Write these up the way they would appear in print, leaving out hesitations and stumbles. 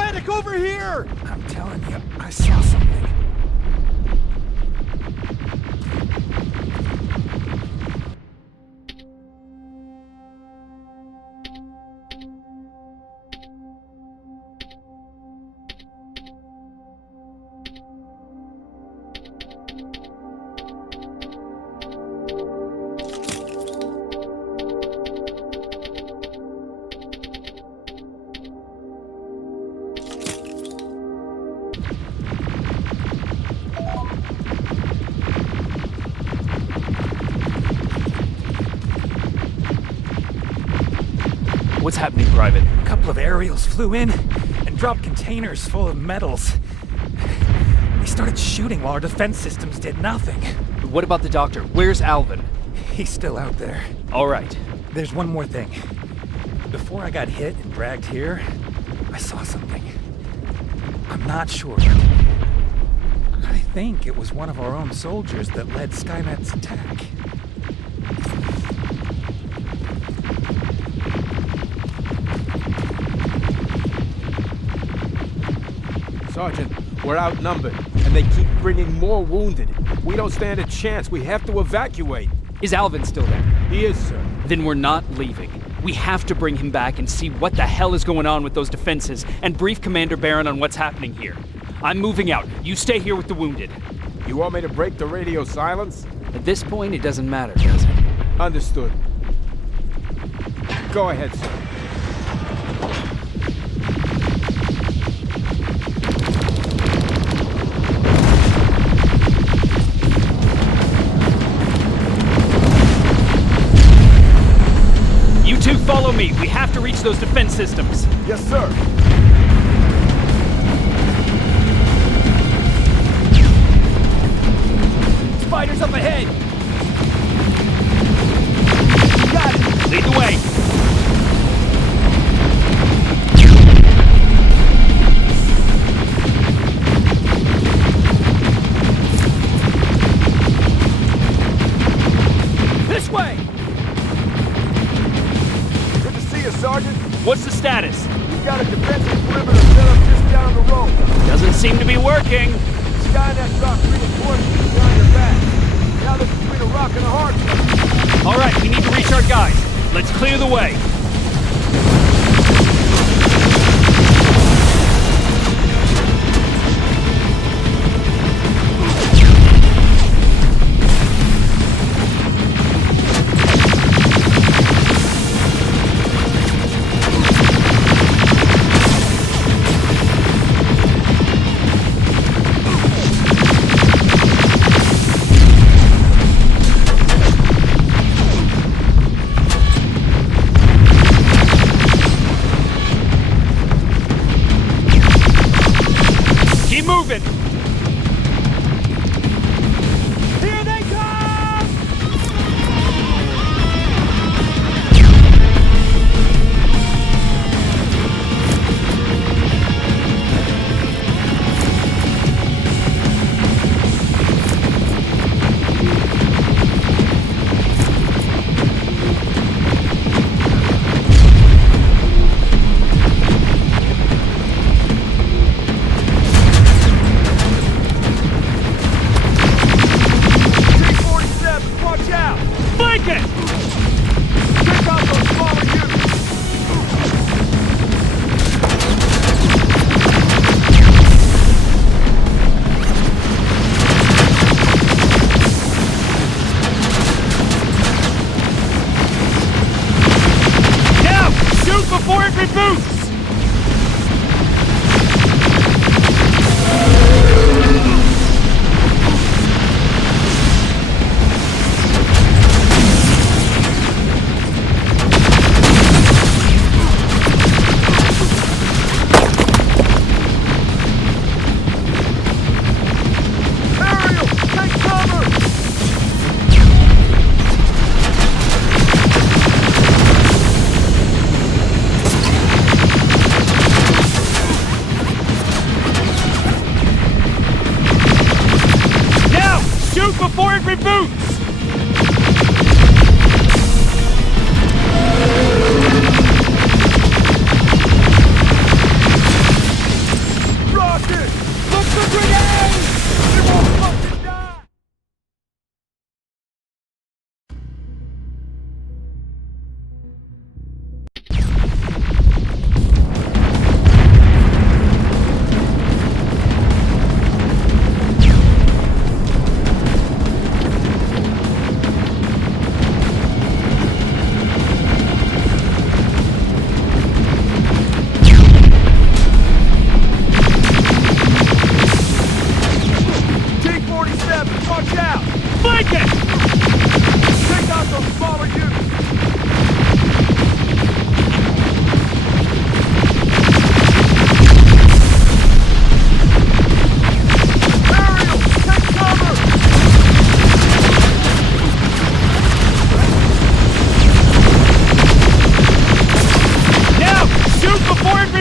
medic over here! I'm telling you, I saw something. What's happening, Private? A couple of aerials flew in and dropped containers full of metals. They started shooting while our defense systems did nothing. What about the doctor? Where's Alvin? He's still out there. All right. There's one more thing. Before I got hit and dragged here, I saw something. I'm not sure, but I think it was one of our own soldiers that led Skynet's attack. Sergeant, we're outnumbered, and they keep bringing more wounded. We don't stand a chance. We have to evacuate. Is Alvin still there? He is, sir. Then we're not leaving. We have to bring him back and see what the hell is going on with those defenses and brief Commander Barron on what's happening here. I'm moving out. You stay here with the wounded. You want me to break the radio silence? At this point, it doesn't matter, does it? Understood. Go ahead, sir. You two follow me. We have to reach those defense systems. Yes, sir. Spiders up ahead. Got it. Lead the way. This way. Good to see you, Sergeant. What's the status? We've got a defensive perimeter set up just down the road. Doesn't seem to be working. Skynet dropped reinforcements behind your back. Now they're between a rock and a hard place. All right, we need to reach our guys. Let's clear the way. Keep moving. Here they come! Watch out! Flank it! Pick up those smaller units! Now! Shoot before it reboots! Ariel, take cover!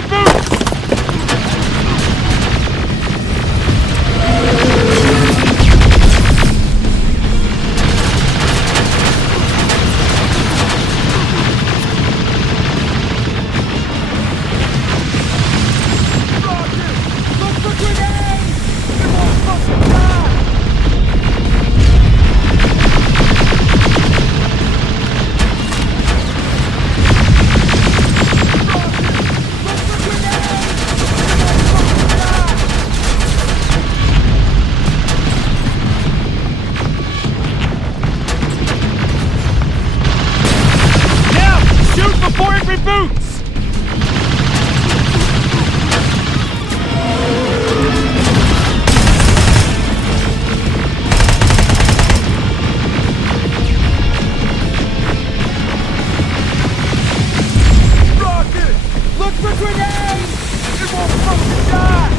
me boots! Boots! Rocket! Look for grenades! It won't fucking die!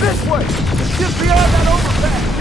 This way! It's just beyond that overpass!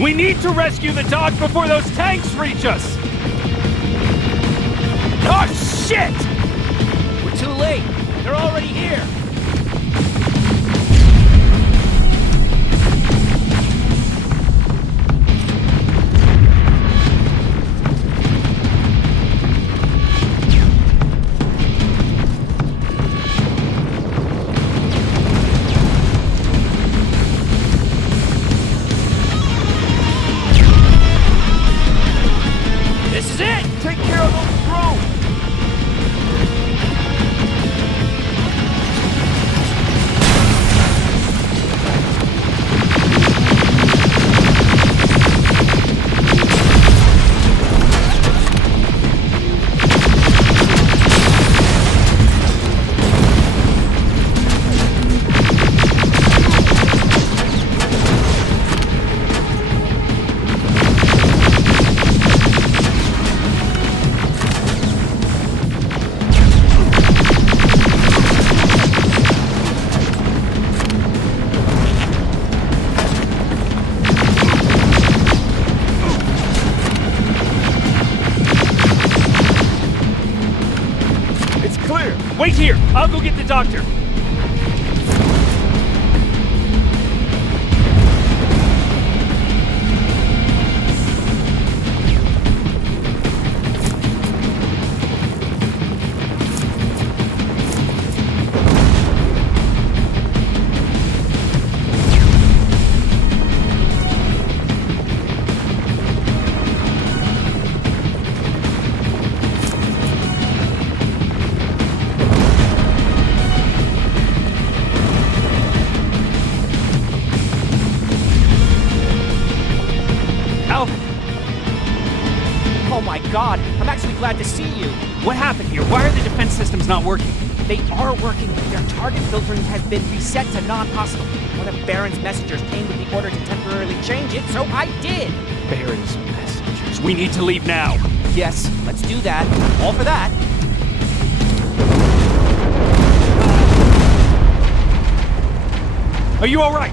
We need to rescue the dog before those tanks reach us! Oh, shit! We're too late. They're already here. clear. Wait here. I'll go get the doctor. God, I'm actually glad to see you. What happened here? Why are the defense systems not working? They are working, but their target filtering has been reset to non-hostile. One of Baron's messengers came with the order to temporarily change it, so I did. Baron's messengers. We need to leave now. Yes, let's do that. All for that. Are you all right?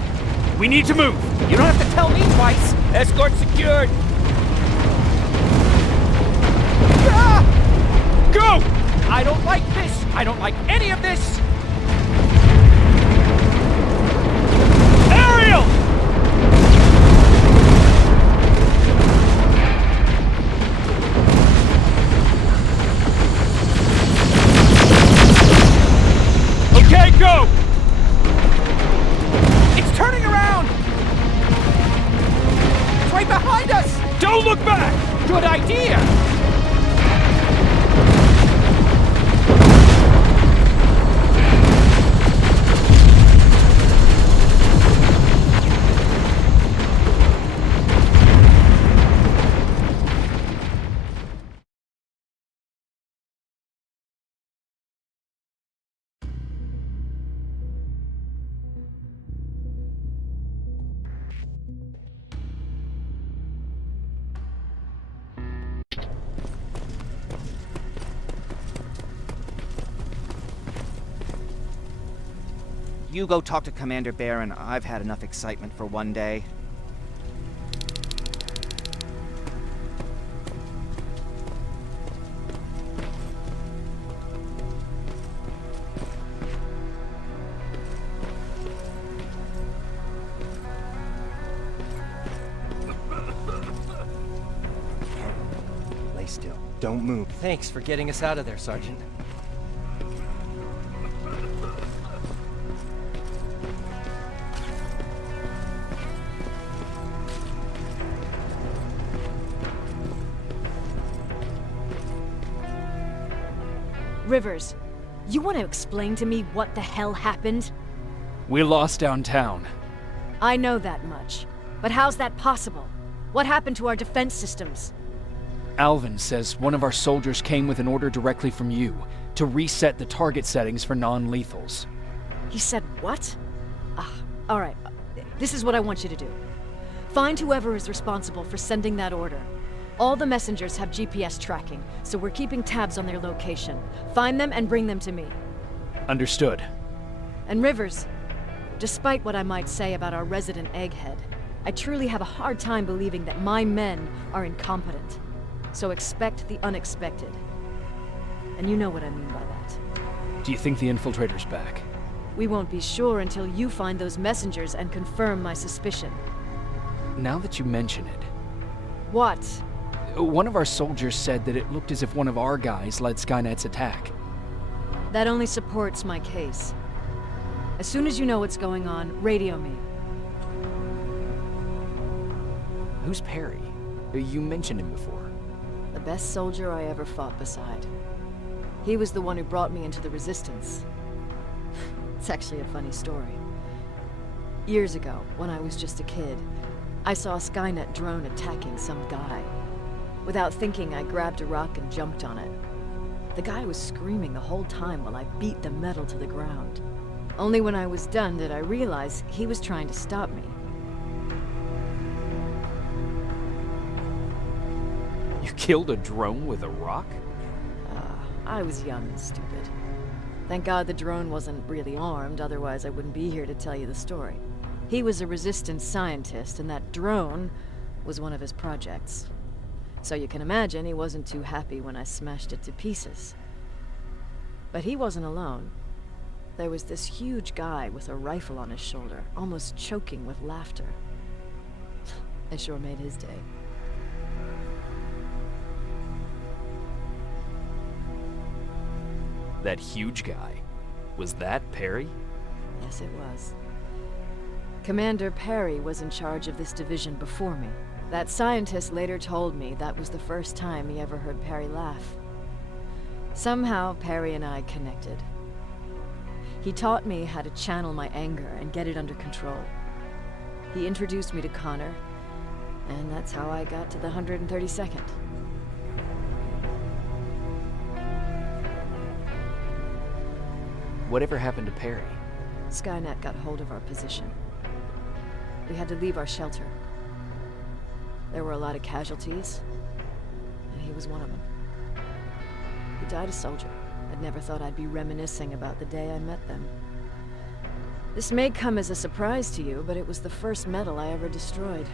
We need to move. You don't have to tell me twice. Escort secured. Go! I don't like this! I don't like any of this! Ariel! Okay, go! It's turning around! It's right behind us! Don't look back! Good idea! You go talk to Commander Baron. I've had enough excitement for one day. Lay still. Don't move. Thanks for getting us out of there, Sergeant. Rivers, you want to explain to me what the hell happened? We lost downtown. I know that much. But how's that possible? What happened to our defense systems? Alvin says one of our soldiers came with an order directly from you to reset the target settings for non-lethals. He said what? Alright. This is what I want you to do. Find whoever is responsible for sending that order. All the messengers have GPS tracking, so we're keeping tabs on their location. Find them and bring them to me. Understood. And Rivers, despite what I might say about our resident egghead, I truly have a hard time believing that my men are incompetent. So expect the unexpected. And you know what I mean by that. Do you think the infiltrator's back? We won't be sure until you find those messengers and confirm my suspicion. Now that you mention it, What? one of our soldiers said that it looked as if one of our guys led Skynet's attack. That only supports my case. As soon as you know what's going on, radio me. Who's Perry? You mentioned him before. The best soldier I ever fought beside. He was the one who brought me into the Resistance. It's actually a funny story. Years ago, when I was just a kid, I saw a Skynet drone attacking some guy. Without thinking, I grabbed a rock and jumped on it. The guy was screaming the whole time while I beat the metal to the ground. Only when I was done did I realize he was trying to stop me. You killed a drone with a rock? I was young and stupid. Thank God the drone wasn't really armed, otherwise I wouldn't be here to tell you the story. He was a Resistance scientist, and that drone was one of his projects. So you can imagine he wasn't too happy when I smashed it to pieces. But he wasn't alone. There was this huge guy with a rifle on his shoulder, almost choking with laughter. I sure made his day. That huge guy. Was that Perry? Yes, it was. Commander Perry was in charge of this division before me. That scientist later told me that was the first time he ever heard Perry laugh. Somehow, Perry and I connected. He taught me how to channel my anger and get it under control. He introduced me to Connor, and that's how I got to the 132nd. Whatever happened to Perry? Skynet got hold of our position. We had to leave our shelter. There were a lot of casualties, and he was one of them. He died a soldier. I'd never thought I'd be reminiscing about the day I met them. This may come as a surprise to you, but it was the first metal I ever destroyed.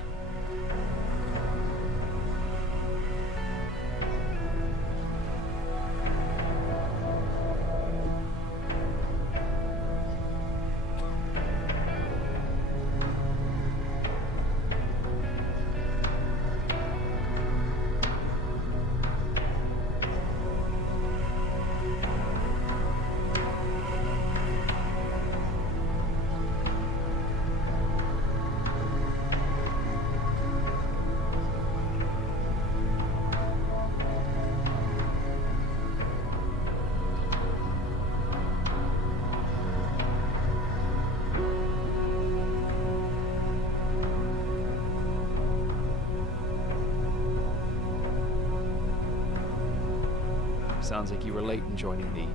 Sounds like you were late in joining the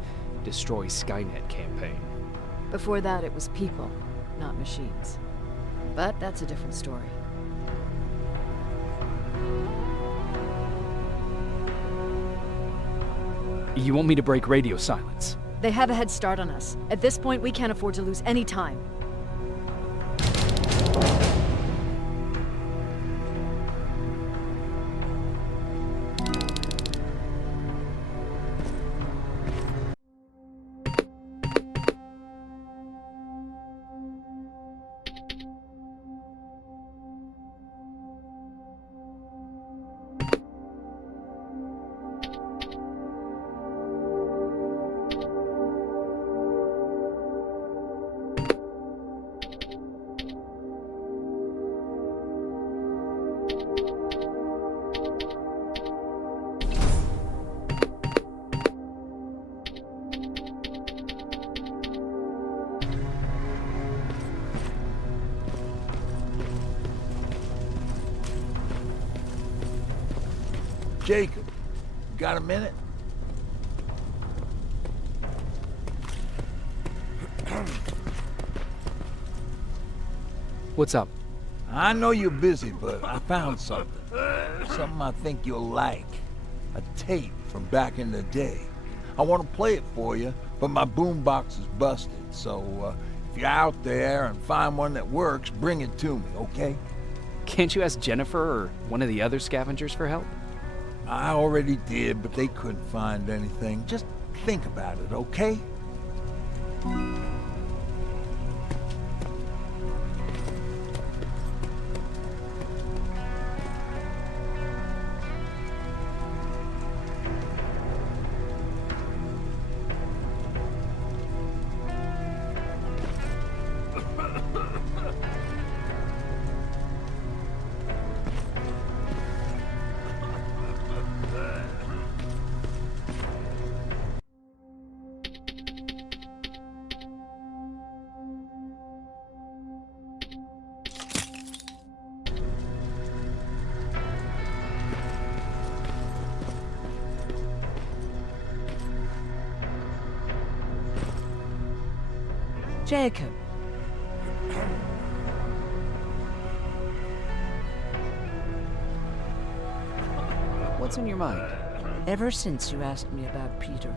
Destroy Skynet campaign. Before that, it was people, not machines. But that's a different story. You want me to break radio silence? They have a head start on us. At this point, we can't afford to lose any time. Jacob, got a minute? What's up? I know you're busy, but I found something. Something I think you'll like. A tape from back in the day. I want to play it for you, but my boombox is busted, so if you're out there and find one that works, bring it to me, okay? Can't you ask Jennifer or one of the other scavengers for help? I already did, but they couldn't find anything. Just think about it, okay? Jacob. What's on your mind? Ever since you asked me about Peter,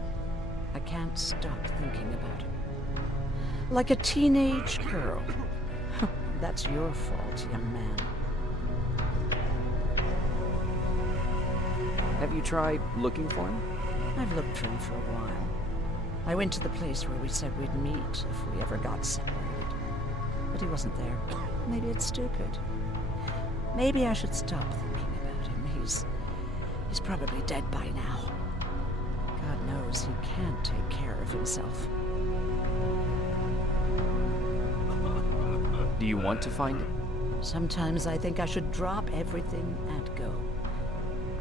I can't stop thinking about him. Like a teenage girl. That's your fault, young man. Have you tried looking for him? I've looked for him for a while. I went to the place where we said we'd meet if we ever got separated. But he wasn't there. Maybe it's stupid. Maybe I should stop thinking about him. He's probably dead by now. God knows he can't take care of himself. Do you want to find him? Sometimes I think I should drop everything and go.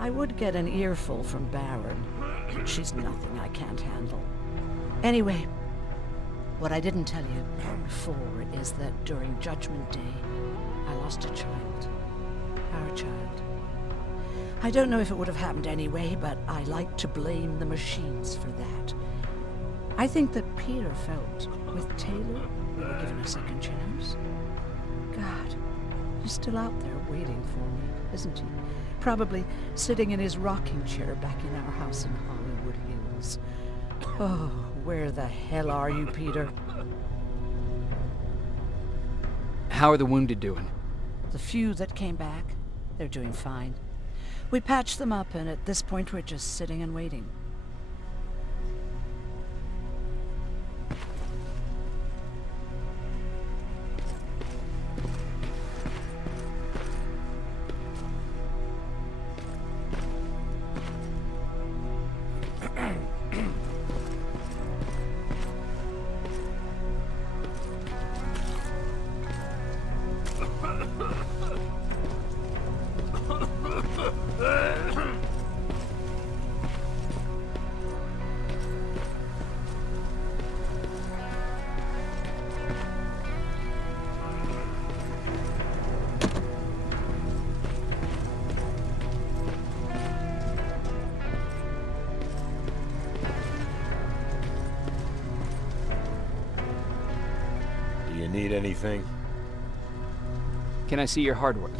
I would get an earful from Baron, but she's nothing I can't handle. Anyway, what I didn't tell you before is that during Judgment Day, I lost a child. Our child. I don't know if it would have happened anyway, but I like to blame the machines for that. I think that Peter felt with Taylor we were given a second chance. God, he's still out there waiting for me, isn't he? Probably sitting in his rocking chair back in our house in Hollywood Hills. Oh, where the hell are you, Peter? How are the wounded doing? The few that came back, they're doing fine. We patched them up, and at this point we're just sitting and waiting. Do you need anything? Can I see your hardware?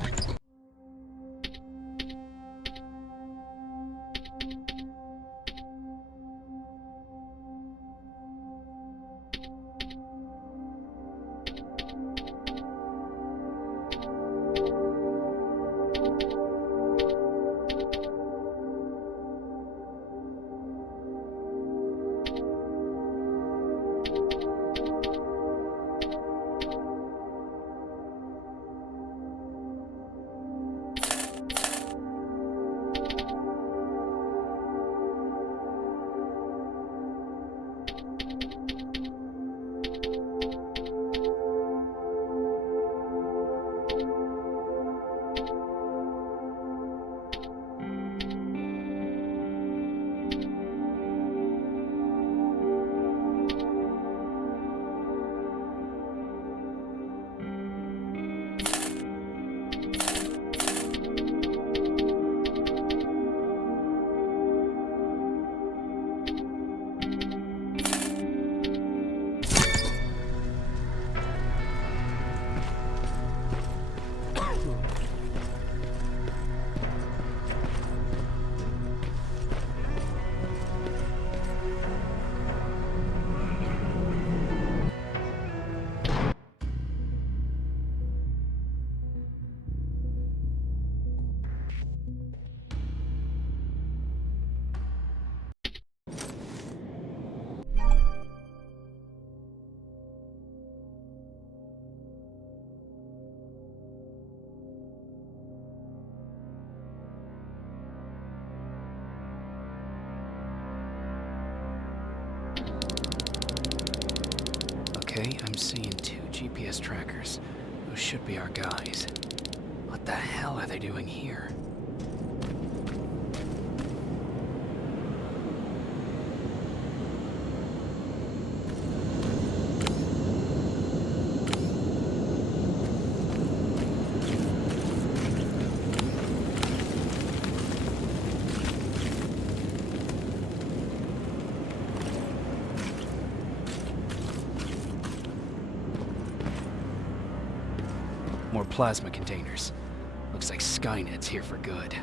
Okay, I'm seeing 2 GPS trackers. Those should be our guys. What the hell are they doing here? More plasma containers. Looks like Skynet's here for good.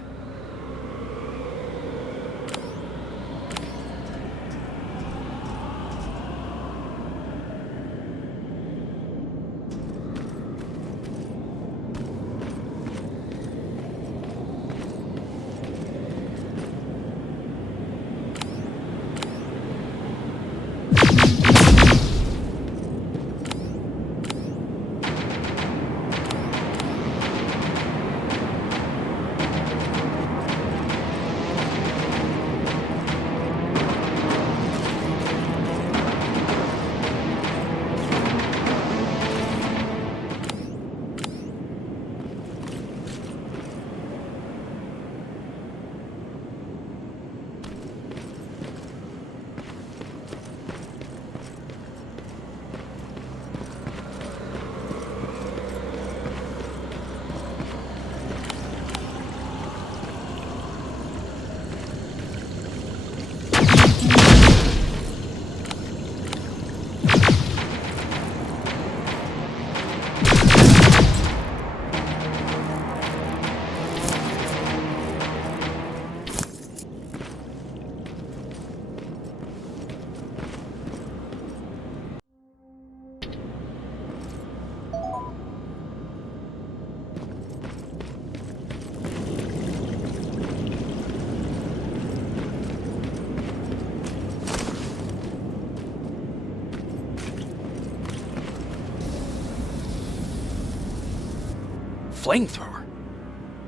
flamethrower.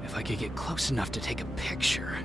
If I could get close enough to take a picture.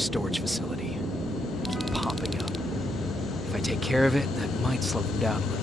storage facility. Keep popping up. If I take care of it, that might slow them down a little.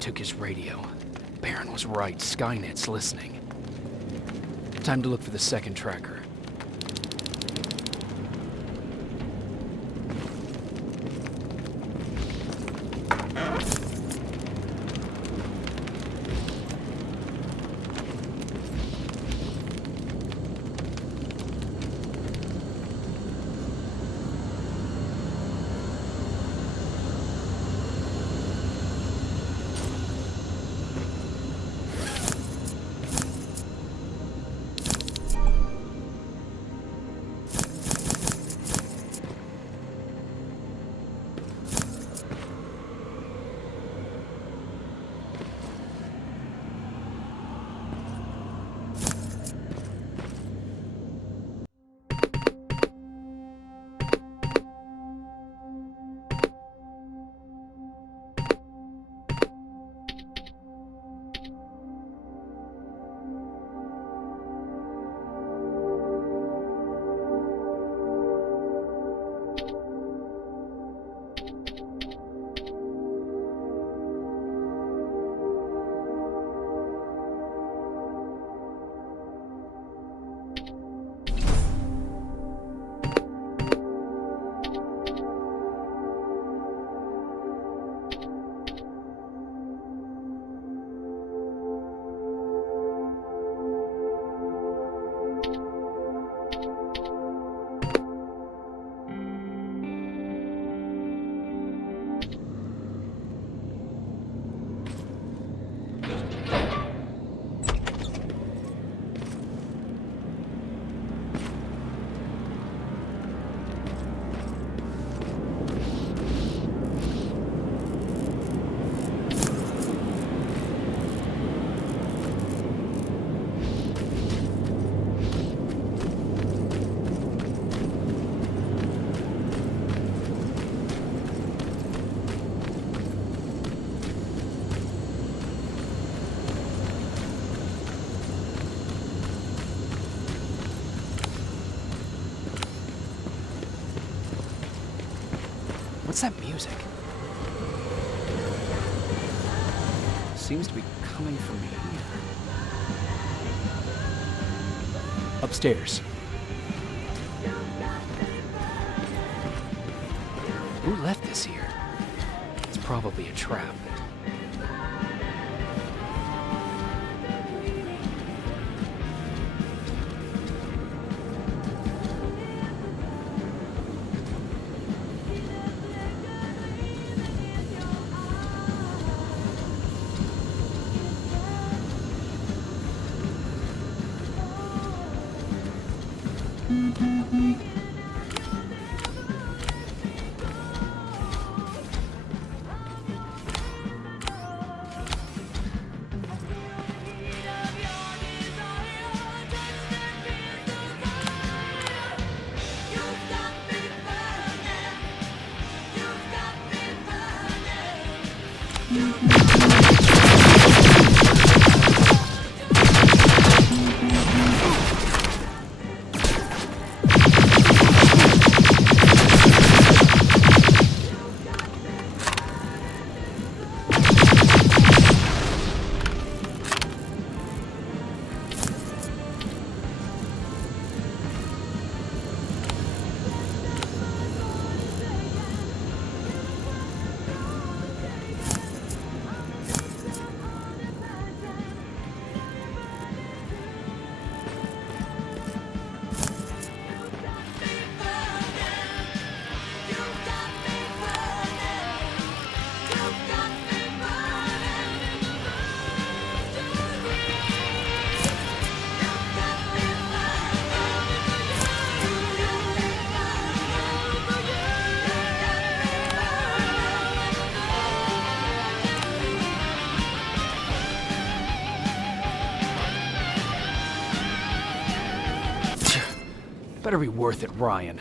Took his radio. Baron was right. Skynet's listening. Time to look for the second tracker. What's that music? Seems to be coming from here. Upstairs. Who left this here? It's probably a trap. Better be worth it, Ryan.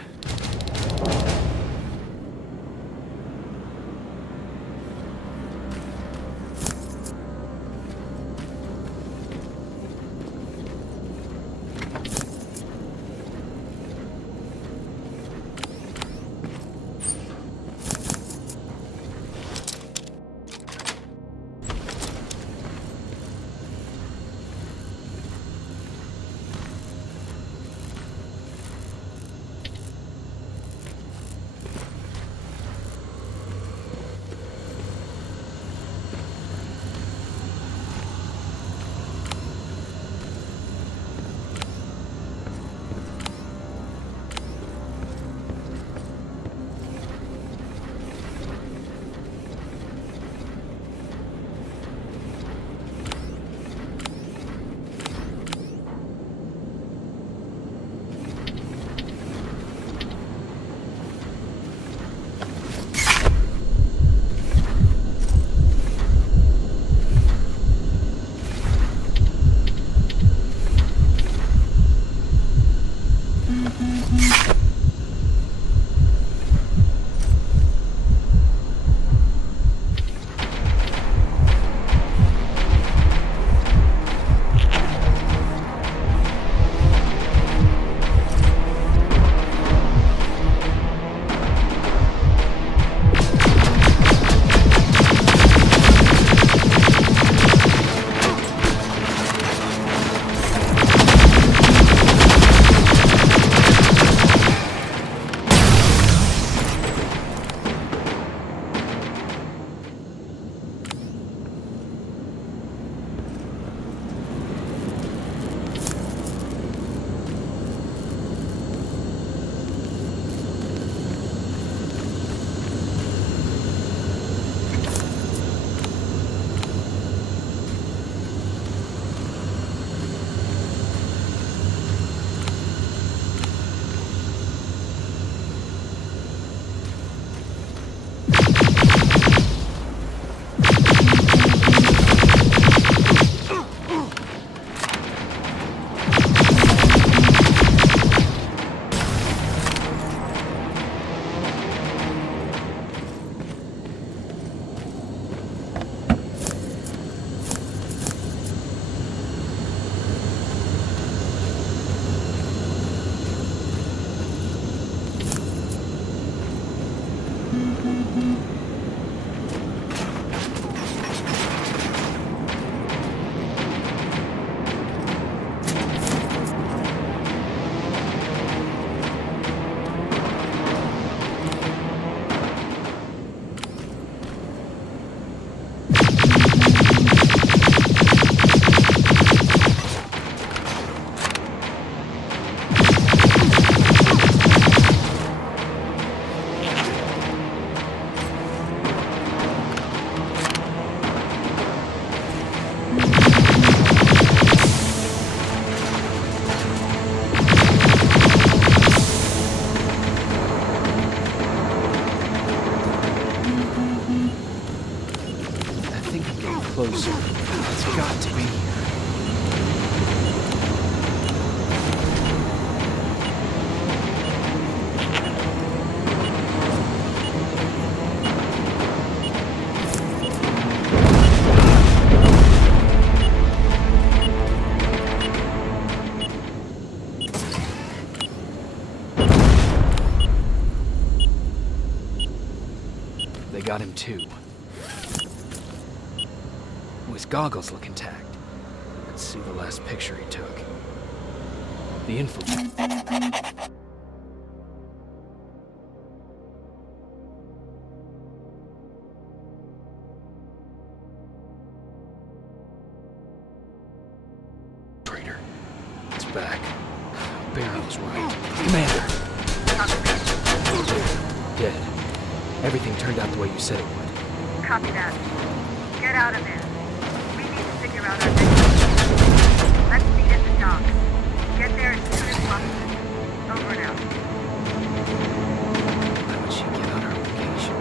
got him too. Oh, his goggles look intact. Let's see the last picture he took. The infiltrator. It's back. Baron was right. Commander! Dead. Everything turned out the way you said it would. Copy that. Get out of there. We need to figure out our next move. Let's meet at the dock. Get there as soon as possible. Over and out. How would she get on her location?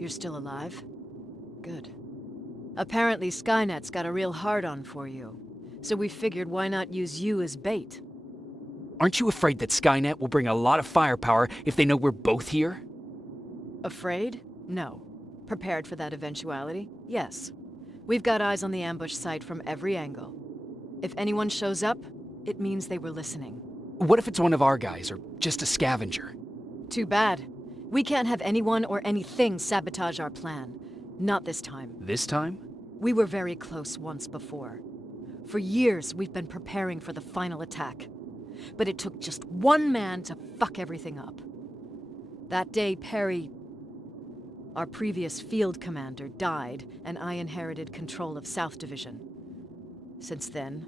You're still alive? Good. Apparently Skynet's got a real hard-on for you. So we figured why not use you as bait? Aren't you afraid that Skynet will bring a lot of firepower if they know we're both here? Afraid? No. Prepared for that eventuality? Yes. We've got eyes on the ambush site from every angle. If anyone shows up, it means they were listening. What if it's one of our guys, or just a scavenger? Too bad. We can't have anyone or anything sabotage our plan. Not this time. This time? We were very close once before. For years, we've been preparing for the final attack. But it took just one man to fuck everything up. That day, Perry, our previous field commander, died, and I inherited control of South Division. Since then,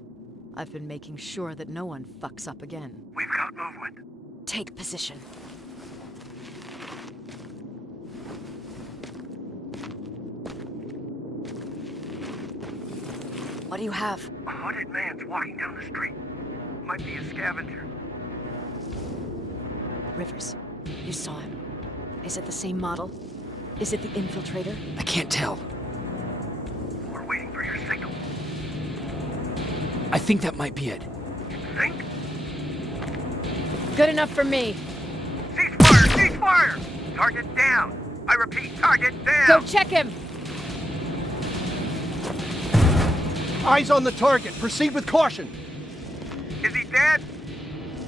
I've been making sure that no one fucks up again. We've got movement. Take position. What do you have? A hooded man's walking down the street. Might be a scavenger. Rivers, you saw him. Is it the same model? Is it the infiltrator? I can't tell. We're waiting for your signal. I think that might be it. Think? Good enough for me. Cease fire! Cease fire! Target down! I repeat, target down! Go check him! Eyes on the target. Proceed with caution. Is he dead?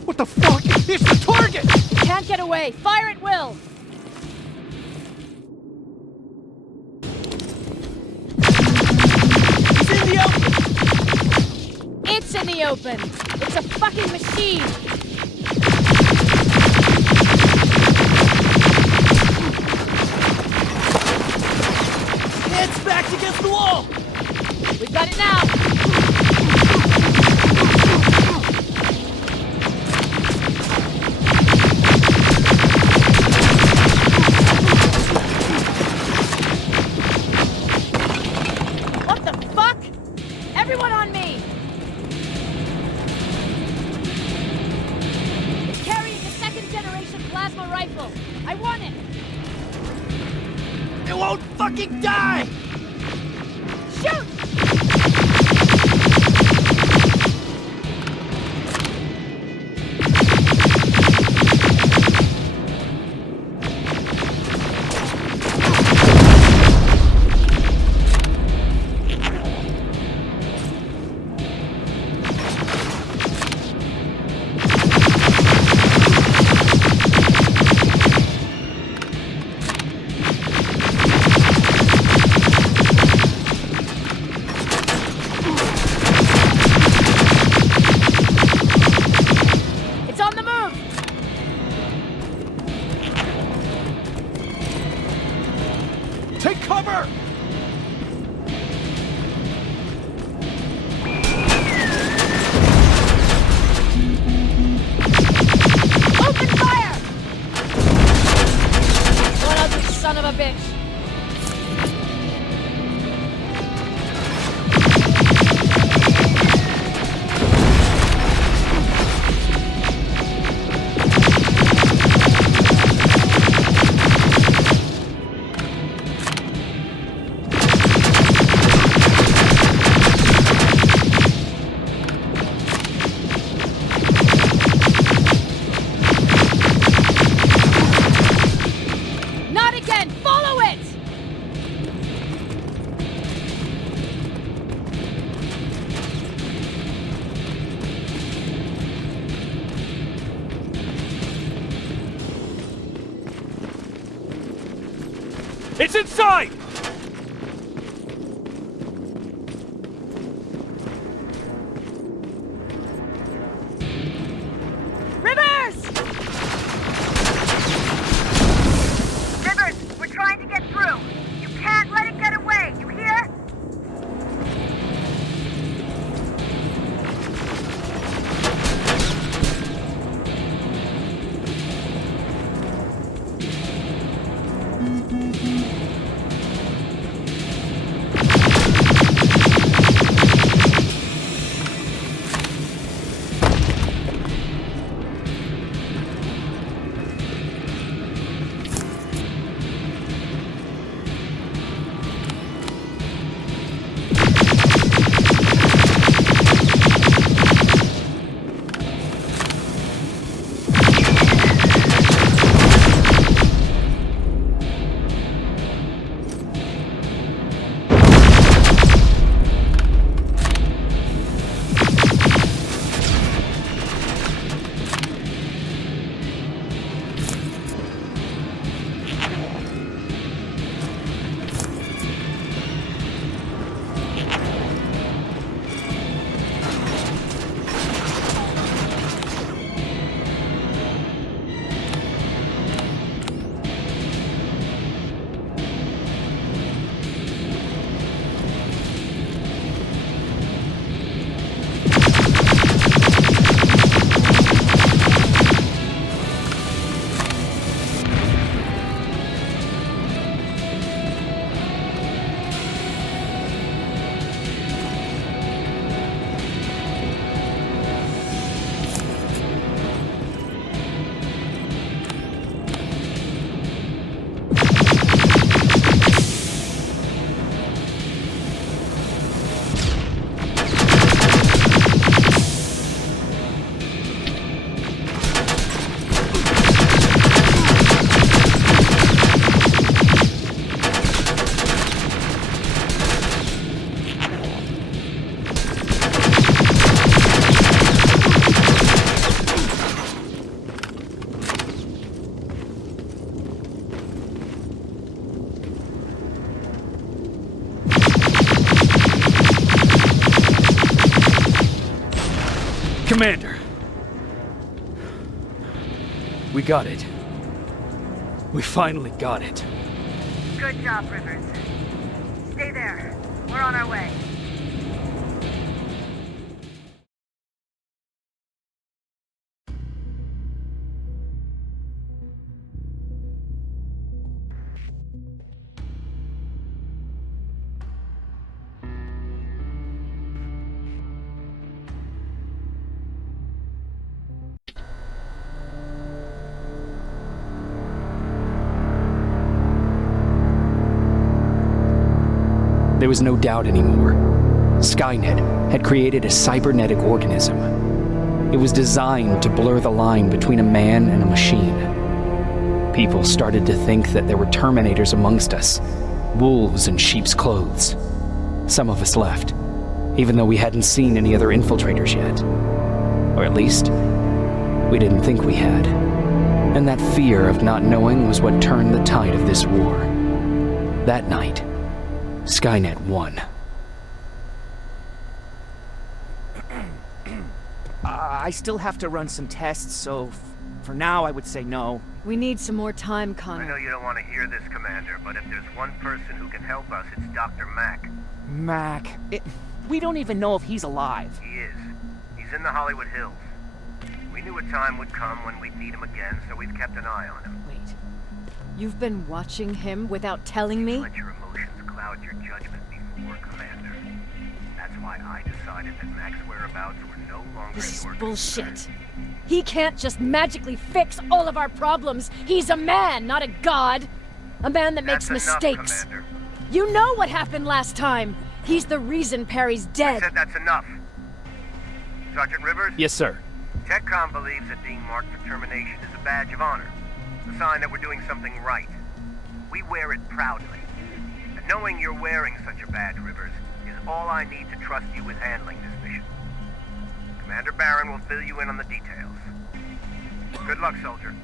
What the fuck? It's the target! You can't get away. Fire at will! He's in the open! It's in the open! It's a fucking machine! Head's backed against the wall! We've got it now! What the fuck? Everyone on me! It's carrying a second-generation plasma rifle. I want it! It won't fucking die! Shoot! Take cover! Open fire! One ugly son of a bitch! It's inside! Rivers! Rivers, we're trying to get through. You can't let it get away, you hear? Commander. We got it. We finally got it. Good job, Rivers. Stay there. We're on our way. There was no doubt anymore. Skynet had created a cybernetic organism. It was designed to blur the line between a man and a machine. People started to think that there were Terminators amongst us, wolves in sheep's clothes. Some of us left, even though we hadn't seen any other infiltrators yet. Or at least, we didn't think we had. And that fear of not knowing was what turned the tide of this war. That night, Skynet won. I still have to run some tests, so for now I would say no. We need some more time, I Connor. know you don't want to hear this, Commander, but if there's one person who can help us, it's Dr. Mack. Mac, we don't even know if he's alive. He is. He's in the Hollywood Hills. We knew a time would come when we'd need him again, so we've kept an eye on him. Wait. You've been watching him without telling me? Let your emotions cloud your judgment before, Commander. That's why I decided that Mack's whereabouts were no longer This is your bullshit. concern. He can't just magically fix all of our problems. He's a man, not a god. A man that makes That's enough, mistakes. Commander. You know what happened last time. He's the reason Perry's I dead. said that's enough. Sergeant Rivers? Yes, sir. TechCom believes that being marked for termination is a badge of honor. A sign that we're doing something right. We wear it proudly. And knowing you're wearing such a badge, Rivers, is all I need to trust you with handling this mission. Commander Barron will fill you in on the details. Good luck, soldier.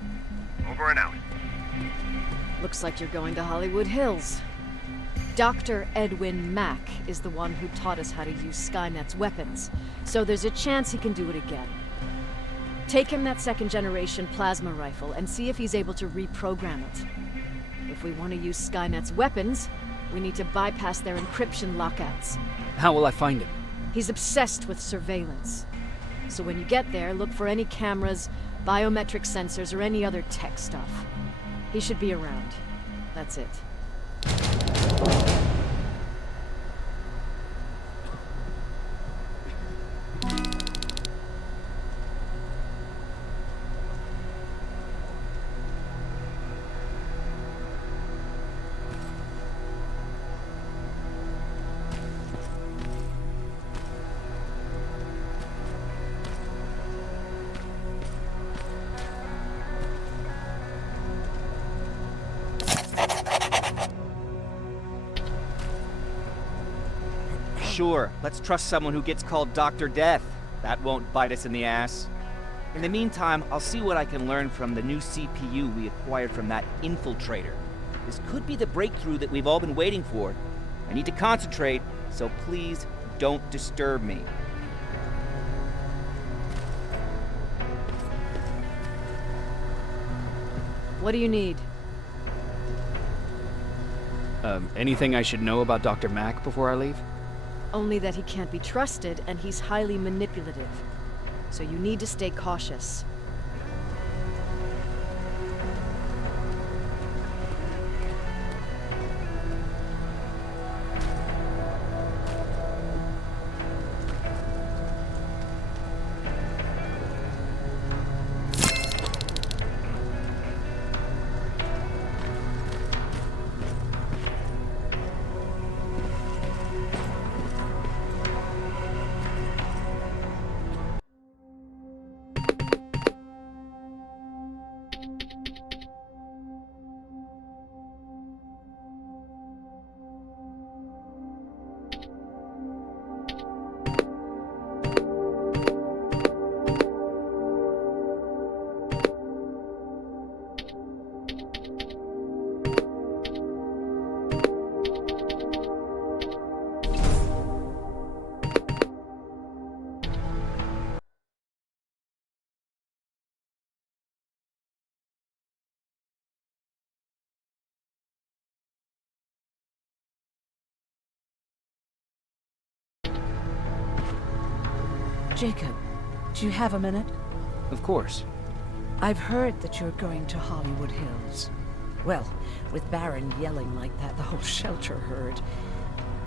Over and out. Looks like you're going to Hollywood Hills. Dr. Edwin Mack is the one who taught us how to use Skynet's weapons, so there's a chance he can do it again. Take him that second-generation plasma rifle and see if he's able to reprogram it. If we want to use Skynet's weapons, we need to bypass their encryption lockouts. How will I find him? He's obsessed with surveillance. So when you get there, look for any cameras, biometric sensors, or any other tech stuff. He should be around. That's it. Sure, let's trust someone who gets called Dr. Death. That won't bite us in the ass. In the meantime, I'll see what I can learn from the new CPU we acquired from that infiltrator. This could be the breakthrough that we've all been waiting for. I need to concentrate, so please don't disturb me. What do you need? Anything I should know about Dr. Mack before I leave? Only that he can't be trusted and he's highly manipulative. So you need to stay cautious. Jacob, do you have a minute? Of course. I've heard that you're going to Hollywood Hills. Well, with Baron yelling like that, the whole shelter heard.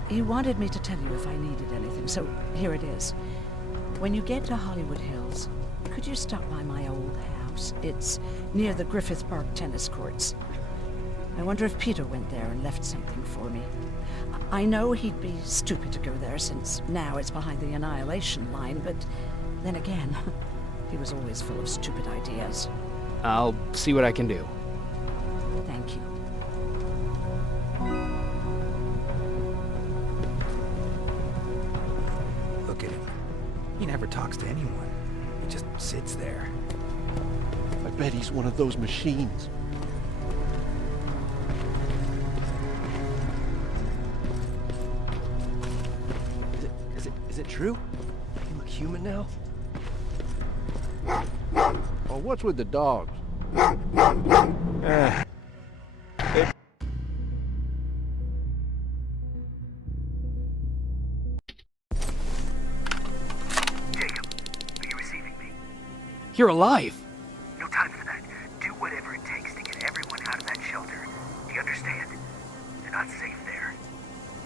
He wanted me to tell you if I needed anything, so here it is. When you get to Hollywood Hills, could you stop by my old house? It's near the Griffith Park tennis courts. I wonder if Peter went there and left something for me. I know he'd be stupid to go there, since now it's behind the Annihilation line, but then again, he was always full of stupid ideas. I'll see what I can do. Thank you. Look at him. He never talks to anyone. He just sits there. I bet he's one of those machines. Is it true? You look human now? Oh, what's with the dogs? Jacob, are you receiving me? You're alive! No time for that. Do whatever it takes to get everyone out of that shelter. Do you understand? You're not safe there.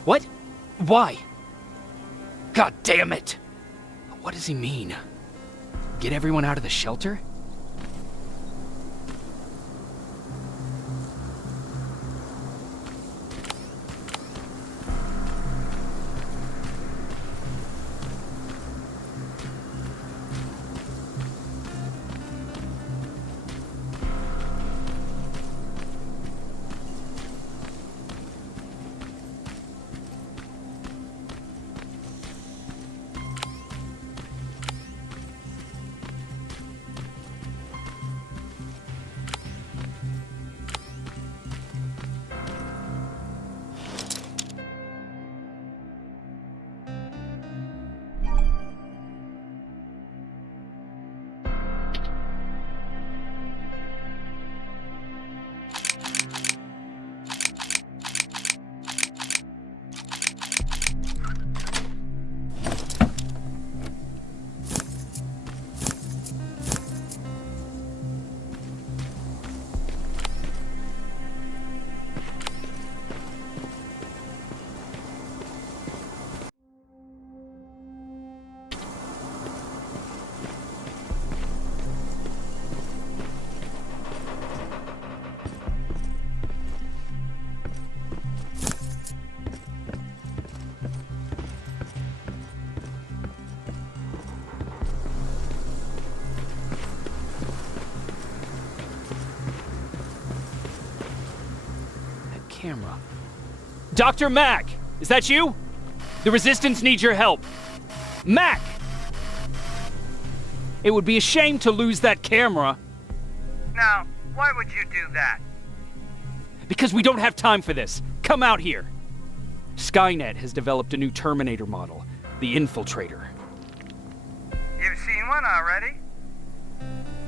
What? Why? God damn it! What does he mean? Get everyone out of the shelter? Camera. Dr. Mack! Is that you? The Resistance needs your help. Mack! It would be a shame to lose that camera. Now, why would you do that? Because we don't have time for this. Come out here. Skynet has developed a new Terminator model, the Infiltrator. You've seen one already?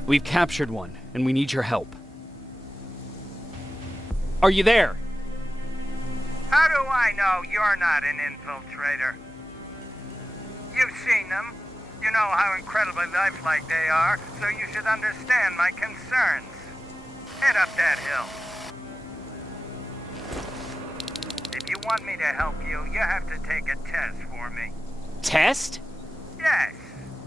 We've captured one, and we need your help. Are you there? How do I know you're not an infiltrator? You've seen them. You know how incredibly lifelike they are, so you should understand my concerns. Head up that hill. If you want me to help you, you have to take a test for me. Test? Yes,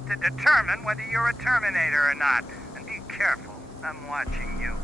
to determine whether you're a Terminator or not. And be careful, I'm watching you.